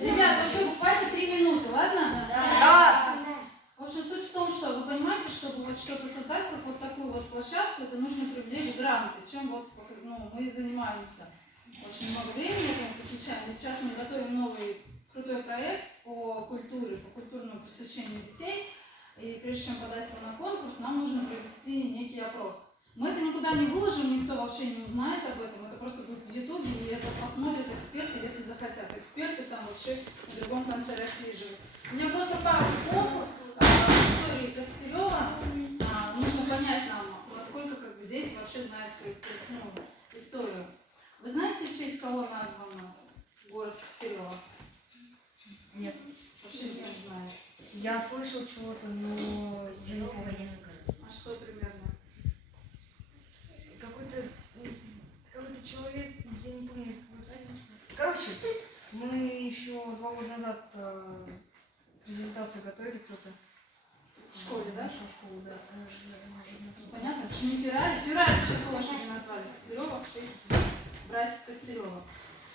Ребят, вообще буквально 3 минуты, ладно? Да. В общем, суть в том, что вы понимаете, чтобы вот что-то создать, как вот такую вот площадку, это нужно привлечь гранты, чем вот мы и занимаемся. Очень много времени этому посвящаем. И сейчас мы готовим новый крутой проект по культуре, по культурному просвещению детей. И прежде чем подать его на конкурс, нам нужно провести некий опрос. Мы это никуда не выложим, никто вообще не узнает об этом. Это просто будет в Ютубе, и это посмотрят эксперты, если захотят. Эксперты там вообще на другом конце России живут. У меня просто пару слов истории Костерева. Нужно понять нам, насколько дети вообще знают свою историю. Вы знаете, в честь кого назван город Костерево? Нет. Вообще никто не знает. Я слышал чего-то, но я не помню. А что примерно? Какой-то человек, я не помню. Короче, мы еще 2 года назад презентацию готовили кто-то. В школе, да? В школу, да. Понятно? Это же не Феррари. Феррари в честь лошади назвали. Костерева в честь братьев Костерева.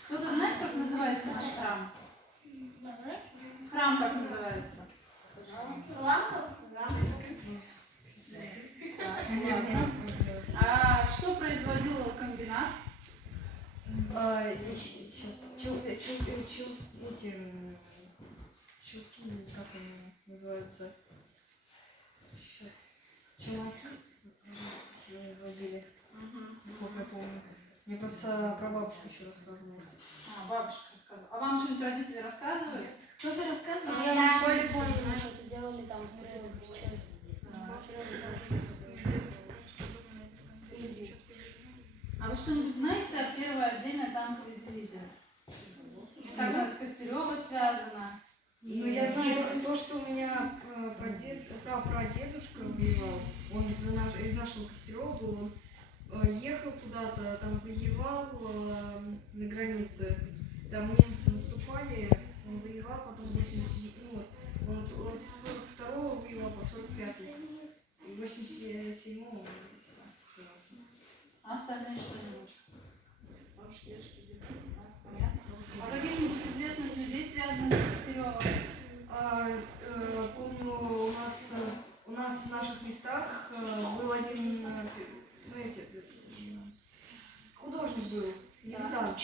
Кто-то знает, как называется наш храм? Храм как называется? А что производил комбинат? Сейчас. Чулки, как они называются? Сейчас. Челноки производили. Сколько я помню. Мне просто про бабушку еще рассказывали. Бабушка рассказывала. А вам что-нибудь родители рассказывали? Кто-то рассказывал? Я в школе помню, мы что-то делали там в часть. А вы что-нибудь знаете о первой отдельной танковой дивизии? Как она с Костерева связана? Ну, я знаю только то, что у меня прапрадедушка воевал. Он из нашего Костерева был. Он ехал куда-то, там воевал на границе. Там немцы наступали, он воевал, потом 87, он с 42-го воевал по 45-й. И 87-го он остался. А остальные что-нибудь? Бабушки, дедушки, деды. Понятно. А каких-нибудь известных людей, связанных с Костеревым? Помню, у нас в наших местах был один художник был, Левитан.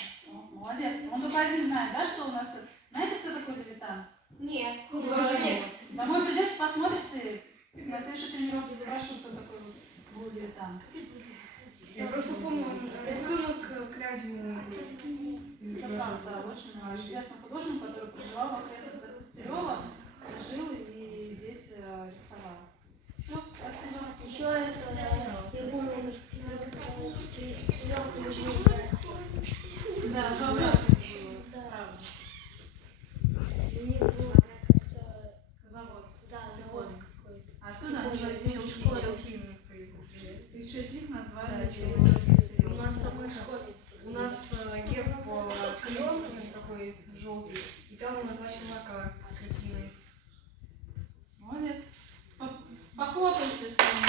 Молодец. Он только один знает, да, что у нас? Знаете, кто такой Левитан? Нет. Художник. Домой придете, посмотрите, на следующей тренировке спрашивают, кто такой был Левитан. Я просто помню, рисунок Клязьмина. Да, очень известный художник, который проживал в окрестностях Костерева, жил и здесь рисовал. Все, спасибо. Еще это, я помню, что через 4 уже. Да, жалко. Да. Правда. У них был как-то Завод. да, завод какой-то. А отсюда они возили и в честь них назвали У нас В школе. У нас герб клен такой желтый, и там у нас 2 челнока с картиной. Молодец. Похлопайте своим